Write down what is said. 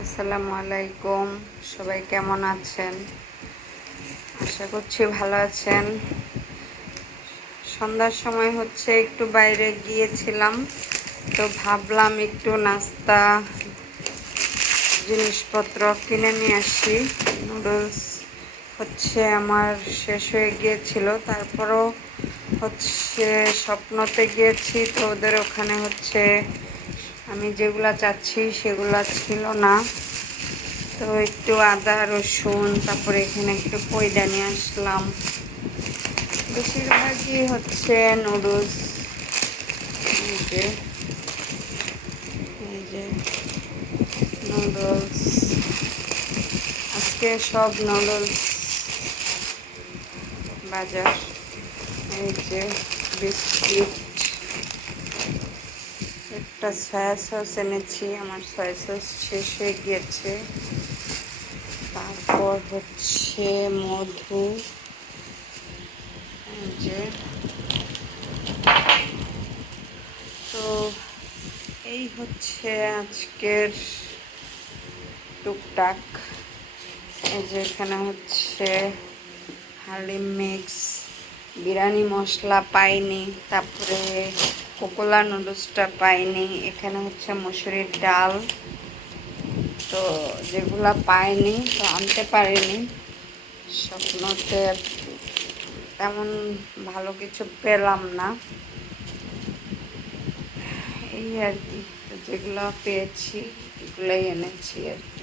আসসালামু আলাইকুম, সবাই কেমন আছেন? আশা করছি ভালো আছেন। সন্ধ্যার সময় হচ্ছে একটু বাইরে গিয়েছিলাম, তো ভাবলাম একটু নাস্তা জিনিসপত্র কিনে নিয়ে আসি। নুডলস হচ্ছে আমার শেষ হয়ে গিয়েছিল, তারপরও হচ্ছে স্বপ্নতে গিয়েছি, তো ওদের ওখানে হচ্ছে আমি যেগুলা চাচ্ছি সেগুলা ছিল না। তো একটু আদা রসুন, তারপরে এখানে একটু পয়দা নিয়ে আসলাম। বেশিরভাগই হচ্ছে নুডলস। এই যে এই যে নুডলস, আজকে সব নুডলস বাজার। এই যে বিস্কিট, একটা সয়া সস এনেছি, আমার সয়া সস শেষ হয়ে গিয়েছে। তারপর হচ্ছে মধু, এই যে। তো এই হচ্ছে আজকের টুকটাক। এই যে এখানে হচ্ছে হালিম মিক্স, বিরিয়ানি মশলা পাইনি, তারপরে কোকোলা নুডলসটা পাইনি। এখানে হচ্ছে মসুরির ডাল, তো যেগুলা পাইনি তো আনতে পারিনি। স্বপ্নতে তেমন ভালো কিছু পেলাম না, এই আর কি। তো যেগুলো পেয়েছি এগুলোই এনেছি আর কি।